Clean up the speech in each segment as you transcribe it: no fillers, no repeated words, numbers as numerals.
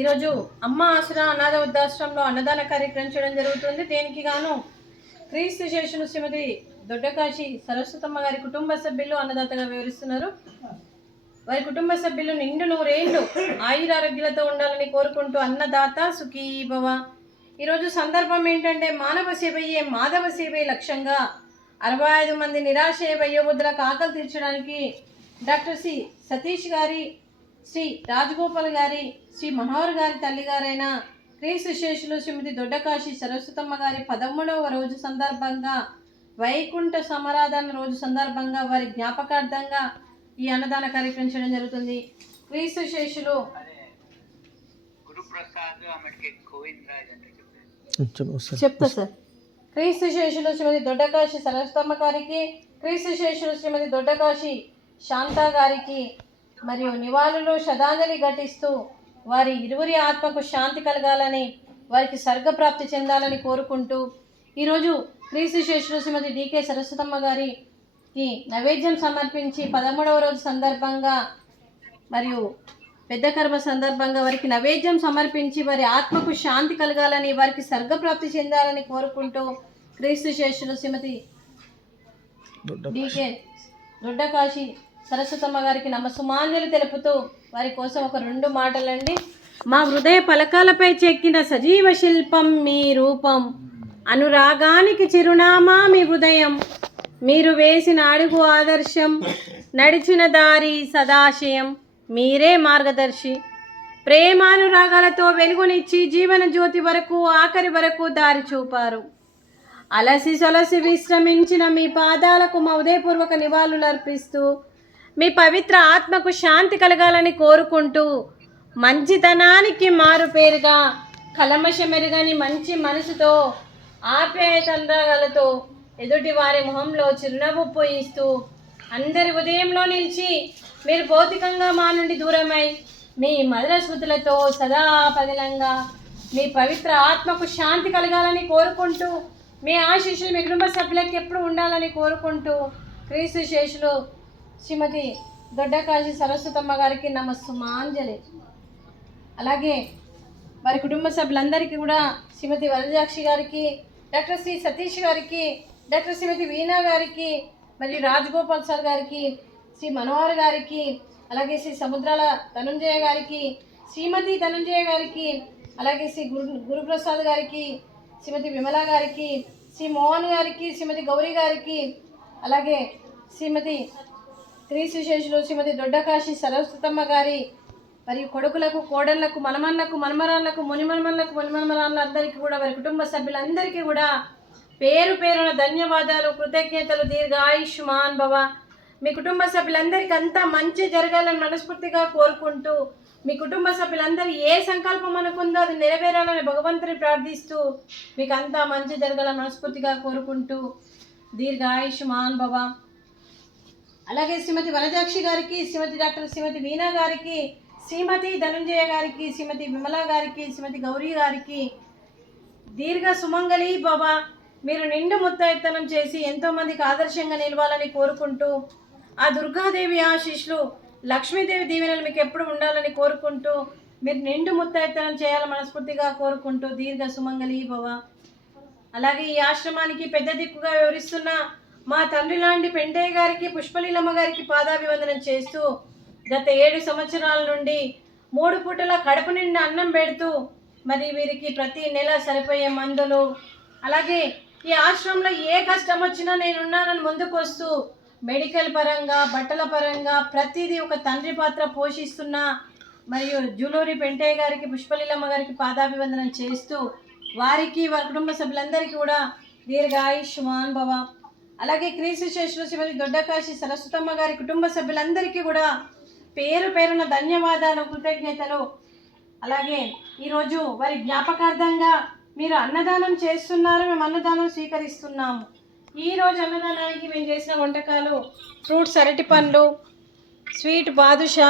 ఈరోజు అమ్మ ఆసరా అనాథ వృద్ధాశ్రమంలో అన్నదాన కార్యక్రమం చేయడం జరుగుతుంది. దీనికి గాను క్రీస్తు శేషులు శ్రీమతి దొడ్డకాశి సరస్వతమ్మ గారి కుటుంబ సభ్యులు అన్నదాతగా వివరిస్తున్నారు. వారి కుటుంబ సభ్యులు నిండు నూరేళ్లు ఆయురారోగ్యాలతో ఉండాలని కోరుకుంటూ అన్నదాత సుఖీ భవ. ఈరోజు సందర్భం ఏంటంటే మానవ సేవయే మాధవ సేవే లక్ష్యంగా 65 మంది నిరాశయ వయోవృద్ధులకు ఆకలి తీర్చడానికి డాక్టర్ సి సతీష్ గారి, శ్రీ రాజగోపాల్ గారి, శ్రీ మనోహర్ గారి తల్లిగారైన క్రీస్తు శేషులు శ్రీమతి దొడ్డకాశి సరస్వతమ్మ గారి 13వ రోజు సందర్భంగా, వైకుంఠ సమారాధన రోజు సందర్భంగా వారి జ్ఞాపకార్థంగా ఈ అన్నదాన కార్యక్రమం చేయడం జరుగుతుంది. క్రీస్తు శేషులు చెప్తా సార్. క్రీస్తు శేషులు శ్రీమతి దొడ్డకాశి సరస్వతమ్మ గారికి, క్రీస్తు శేషులు శ్రీమతి దొడ్డకాశి శాంత గారికి మరియు నివాళులు శ్రద్ధాంజలి ఘటిస్తూ వారి ఇరువురి ఆత్మకు శాంతి కలగాలని, వారికి స్వర్గప్రాప్తి చెందాలని కోరుకుంటూ ఈరోజు క్రీస్తు శేషులు శ్రీమతి డికే సరస్వతమ్మ గారికి నైవేద్యం సమర్పించి 13వ రోజు సందర్భంగా మరియు పెద్ద కర్మ సందర్భంగా వారికి నైవేద్యం సమర్పించి వారి ఆత్మకు శాంతి కలగాలని, వారికి స్వర్గప్రాప్తి చెందాలని కోరుకుంటూ క్రీస్తు శేషులు శ్రీమతి డికే దొడ్డకాశి సరస్వతమ్మ గారికి నమస్సుమాంజలి తెలుపుతూ వారి కోసం ఒక 2 మాటలండి. మా హృదయ పలకాలపై చెక్కిన సజీవ శిల్పం మీ రూపం, అనురాగానికి చిరునామా మీ హృదయం, మీరు వేసిన అడుగు ఆదర్శం, నడిచిన దారి సదాశయం, మీరే మార్గదర్శి, ప్రేమానురాగాలతో వెలుగునిచ్చి జీవన జ్యోతి వరకు ఆఖరి వరకు దారి చూపారు. అలసి సొలసి విశ్రమించిన మీ పాదాలకు మా ఉదయపూర్వక నివాళులు అర్పిస్తూ మీ పవిత్ర ఆత్మకు శాంతి కలగాలని కోరుకుంటూ మంచితనానికి మారు పేరుగా కలమషమెరుగని మంచి మనసుతో ఆప్యాయతలతో ఎదుటి వారి మొహంలో చిరునవ్వు పోయిస్తూ అందరి ఉదయంలో నిలిచి మీరు భౌతికంగా మా నుండి దూరమై మీ మధుర స్మృతులతో సదా పదిలంగా మీ పవిత్ర ఆత్మకు శాంతి కలగాలని కోరుకుంటూ మీ ఆశీస్సులు మీ కుటుంబ సభ్యులకు ఎప్పుడు ఉండాలని కోరుకుంటూ క్రీస్తు శేషులు శ్రీమతి దొడ్డకాశి సరస్వతమ్మ గారికి నమస్సుమాంజలి. అలాగే వారి కుటుంబ సభ్యులందరికీ కూడా శ్రీమతి వరజాక్షి గారికి, డాక్టర్ శ్రీ సతీష్ గారికి, డాక్టర్ శ్రీమతి వీణా గారికి మరియు రాజగోపాల్ సార్ గారికి, శ్రీ మనోహర్ గారికి, అలాగే శ్రీ సముద్రాల ధనుంజయ గారికి, శ్రీమతి ధనుంజయ గారికి, అలాగే శ్రీ గురుప్రసాద్ గారికి, శ్రీమతి విమల గారికి, శ్రీ మోహన్ గారికి, శ్రీమతి గౌరీ గారికి, అలాగే శ్రీమతి క్రీస్తు శేషులు శ్రీమతి దొడ్డకాశి సరస్వతమ్మ గారి మరియు కొడుకులకు, కోడళ్లకు, మనమన్లకు, మనమరాళ్లకు, మునిమనమలకు, మునిమనమరాళ్ళందరికీ కూడా వారి కుటుంబ సభ్యులందరికీ కూడా పేరు పేరున ధన్యవాదాలు, కృతజ్ఞతలు. దీర్ఘ ఆయుష్మాన్ భవ. మీ కుటుంబ సభ్యులందరికీ అంతా మంచి జరగాలని మనస్ఫూర్తిగా కోరుకుంటూ మీ కుటుంబ సభ్యులందరూ ఏ సంకల్పం అనుకుందో అది నెరవేరాలని భగవంతుని ప్రార్థిస్తూ మీకు అంతా మంచి జరగాలని మనస్ఫూర్తిగా కోరుకుంటూ దీర్ఘ ఆయుష్మాన్ భవ. అలాగే శ్రీమతి వనజాక్షి గారికి, శ్రీమతి డాక్టర్ శ్రీమతి వీణా గారికి, శ్రీమతి ధనుంజయ గారికి, శ్రీమతి విమల గారికి, శ్రీమతి గౌరీ గారికి దీర్ఘ సుమంగళి భవ. మీరు నిండు ముత్తైతనం చేసి ఎంతోమందికి ఆదర్శంగా నిలవాలని కోరుకుంటూ ఆ దుర్గాదేవి ఆశీస్సులు, లక్ష్మీదేవి దీవెనలు మీకు ఎప్పుడు ఉండాలని కోరుకుంటూ మీరు నిండు ముత్తైతనం చేయాలని మనస్ఫూర్తిగా కోరుకుంటూ దీర్ఘ సుమంగళి భవ. అలాగే ఈ ఆశ్రమానికి పెద్ద దిక్కుగా వివరిస్తున్న మా తండ్రి లాంటి పెంటయ్య గారికి, పుష్పలీలమ్మ గారికి పాదాభివందనం చేస్తూ గత 7 సంవత్సరాల నుండి 3 పూటల కడుపు నిండా అన్నం పెడుతూ మరి వీరికి ప్రతి నెల సరిపోయే మందులు, అలాగే ఈ ఆశ్రమంలో ఏ కష్టం వచ్చినా నేనున్నానని ముందుకు వస్తూ మెడికల్ పరంగా, బట్టల పరంగా ప్రతిదీ ఒక తండ్రి పాత్ర పోషిస్తున్న మరియు జూలూరి పెంటయ్య గారికి, పుష్పలీలమ్మ గారికి పాదాభివందనం చేస్తూ వారికి, వారి కుటుంబ సభ్యులందరికీ కూడా దీర్ఘ ఆయుష్మాన్ భవ. అలాగే క్రీస్తు శేషులు శ్రీమతి దొడ్డకాశి సరస్వతమ్మ గారి కుటుంబ సభ్యులందరికీ కూడా పేరు పేరున ధన్యవాదాలు, కృతజ్ఞతలు. అలాగే ఈరోజు వారి జ్ఞాపకార్థంగా మీరు అన్నదానం చేస్తున్నారు, మేము అన్నదానం స్వీకరిస్తున్నాము. ఈరోజు అన్నదానానికి మేము చేసిన వంటకాలు ఫ్రూట్స్, అరటి పండ్లు, స్వీట్ బాదుషా,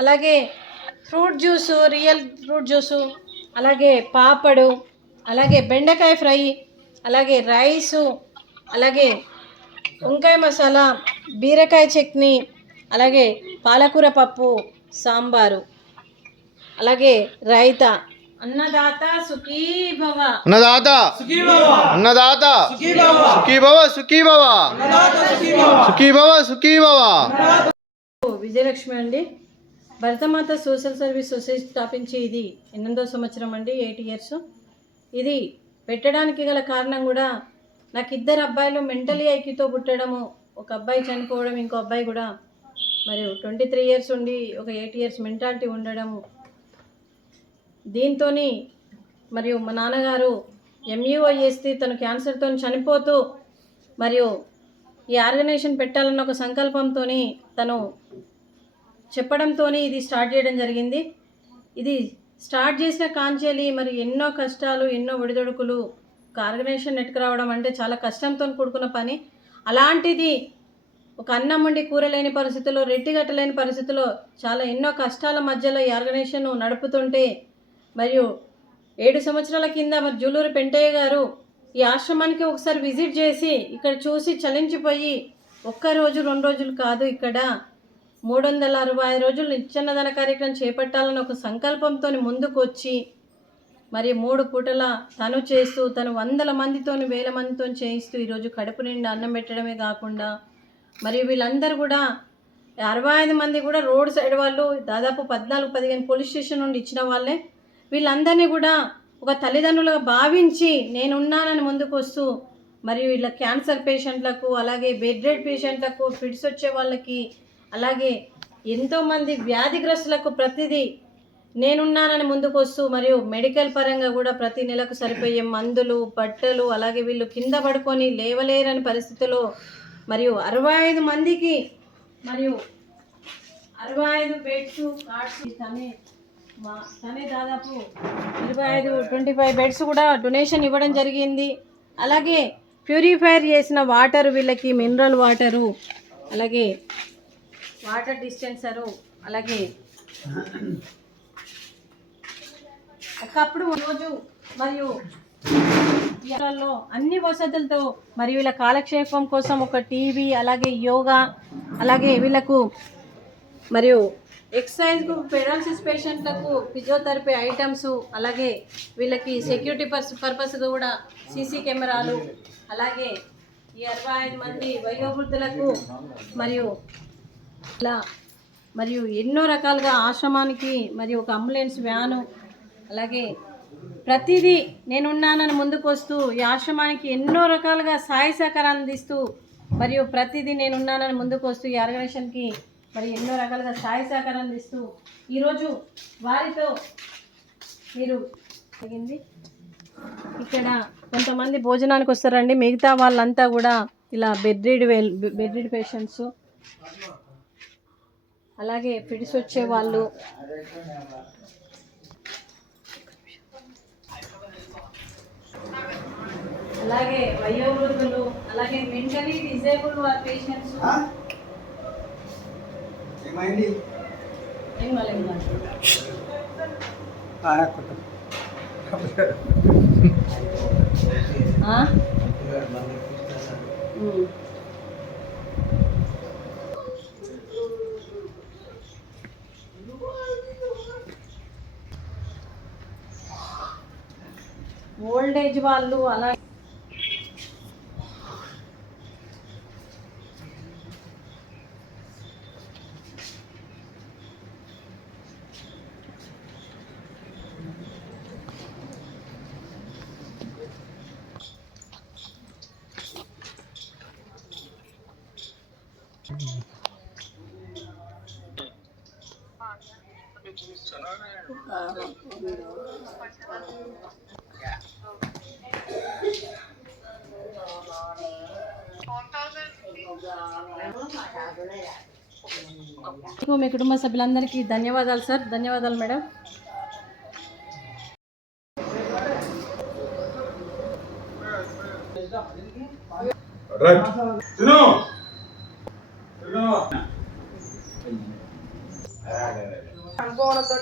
అలాగే fruit juice, real fruit juice, అలాగే పాపడు, అలాగే బెండకాయ ఫ్రై, అలాగే రైసు, అలాగే వంకాయ మసాలా, బీరకాయ చట్నీ, అలాగే పాలకూర పప్పు, సాంబారు. అలాగే రైత అన్నదాత సుఖీ భవ, అన్నదాత అన్నదాత సుఖీ భవ సుఖీ భవ సుఖీ భవ సుఖీ భవ. విజయలక్ష్మి అండి, భరతమాత సోషల్ సర్వీస్ సొసైటీ స్థాపించి ఇది 8వ సంవత్సరం అండి, 8 years. ఇది పెట్టడానికి గల కారణం కూడా నాకు 2 అబ్బాయిలు మెంటలీ ఐక్యూతో పుట్టడము, ఒక అబ్బాయి చనిపోవడం, ఇంకో అబ్బాయి కూడా మరియు 23 years ఉండి ఒక 8 years మెంటాలిటీ ఉండడము. దీంతో మరియు మా నాన్నగారు ఎంఈఓ చేస్తే తను క్యాన్సర్తో చనిపోతూ మరియు ఈ ఆర్గనైజేషన్ పెట్టాలన్న ఒక సంకల్పంతో తను చెప్పడంతో ఇది స్టార్ట్ చేయడం జరిగింది. ఇది స్టార్ట్ చేసిన కాంచెలి మరి ఎన్నో కష్టాలు, ఎన్నో ఒడిదొడుకులు. ఒక ఆర్గనైజేషన్ నెట్టుకురావడం అంటే చాలా కష్టంతో కూడుకున్న పని. అలాంటిది ఒక అన్నం ఉండి కూర లేని పరిస్థితుల్లో, రెట్టి కట్టలేని పరిస్థితుల్లో చాలా ఎన్నో కష్టాల మధ్యలో ఈ ఆర్గనైజేషన్ నడుపుతుంటే మరియు 7 సంవత్సరాల కింద మరి జూలూరు పెంటయ్య గారు ఈ ఆశ్రమానికి ఒకసారి విజిట్ చేసి ఇక్కడ చూసి చలించిపోయి 1 రోజు 2 రోజులు కాదు, ఇక్కడ 365 రోజులు నిత్యాన్నదాన కార్యక్రమం చేపట్టాలని ఒక సంకల్పంతో ముందుకు వచ్చి మరి 3 పూటల తను చేస్తూ తను 100 మందితో 1000 మందితో చేయిస్తూ ఈరోజు కడుపు నిండా అన్నం పెట్టడమే కాకుండా మరియు వీళ్ళందరూ కూడా 65 మంది కూడా రోడ్ సైడ్ వాళ్ళు, దాదాపు 14-15 పోలీస్ స్టేషన్ నుండి ఇచ్చిన వాళ్ళే. వీళ్ళందరినీ కూడా ఒక తల్లిదండ్రులుగా భావించి నేనున్నానని ముందుకు వస్తూ మరియు వీళ్ళ క్యాన్సర్ పేషెంట్లకు, అలాగే బెడ్ రెడ్ పేషెంట్లకు, ఫిట్స్ వచ్చే వాళ్ళకి, అలాగే ఎంతోమంది వ్యాధిగ్రస్తులకు ప్రతిదీ నేనున్నానని ముందుకు వస్తూ మరియు మెడికల్ పరంగా కూడా ప్రతి నెలకు సరిపోయే మందులు, బట్టలు, అలాగే వీళ్ళు కింద పడుకొని లేవలేరని పరిస్థితిలో మరియు 65 మందికి మరియు 65 బెడ్స్ కార్డ్స్ తనే దాదాపు 25 బెడ్స్ కూడా డొనేషన్ ఇవ్వడం జరిగింది. అలాగే ప్యూరిఫైర్ చేసిన వాటర్ వీళ్ళకి, మినరల్ వాటరు, అలాగే వాటర్ డిస్పెన్సరు, అలాగే ఒకప్పుడు రోజు మరియు లో అన్ని వసతులతో మరియు వీళ్ళ కాలక్షేపం కోసం ఒక టీవీ, అలాగే యోగా, అలాగే వీళ్ళకు మరియు ఎక్సర్సైజ్కు పెరాలసిస్ పేషెంట్లకు ఫిజియోథెరపీ ఐటమ్స్, అలాగే వీళ్ళకి సెక్యూరిటీ పర్పస్ కూడా సీసీ కెమెరాలు, అలాగే ఈ 65 మంది వయోవృద్ధులకు మరియు ఇలా మరియు ఎన్నో రకాలుగా ఆశ్రమానికి మరియు ఒక అంబులెన్స్ వ్యాను, అలాగే ప్రతిదీ నేనున్నానని ముందుకు వస్తూ ఈ ఆశ్రమానికి ఎన్నో రకాలుగా సహాయ సహకారాన్ని అందిస్తూ మరియు ప్రతిదీ నేనున్నానని ముందుకు వస్తూ ఈ ఆర్గనైజేషన్కి మరి ఎన్నో రకాలుగా సహాయ సహకారం అందిస్తూ ఈరోజు వారితో మీరు జరిగింది. ఇక్కడ కొంతమంది భోజనానికి వస్తారండి, మిగతా వాళ్ళంతా కూడా ఇలా బెడ్ రీడ్ పేషెంట్స్, అలాగే ఫిట్స్ వచ్చే వాళ్ళు, అలాగే వయోవృద్ధులు, అలాగే మెంటలీ డిజేబుల్ వారి పేషెంట్స్. ఓల్డ్ ఏజ్ వాళ్ళు, అలా మీ కుటుంబ సభ్యులందరికీ ధన్యవాదాలు సార్. ధన్యవాదాలు మేడం. అనుకోవడంతో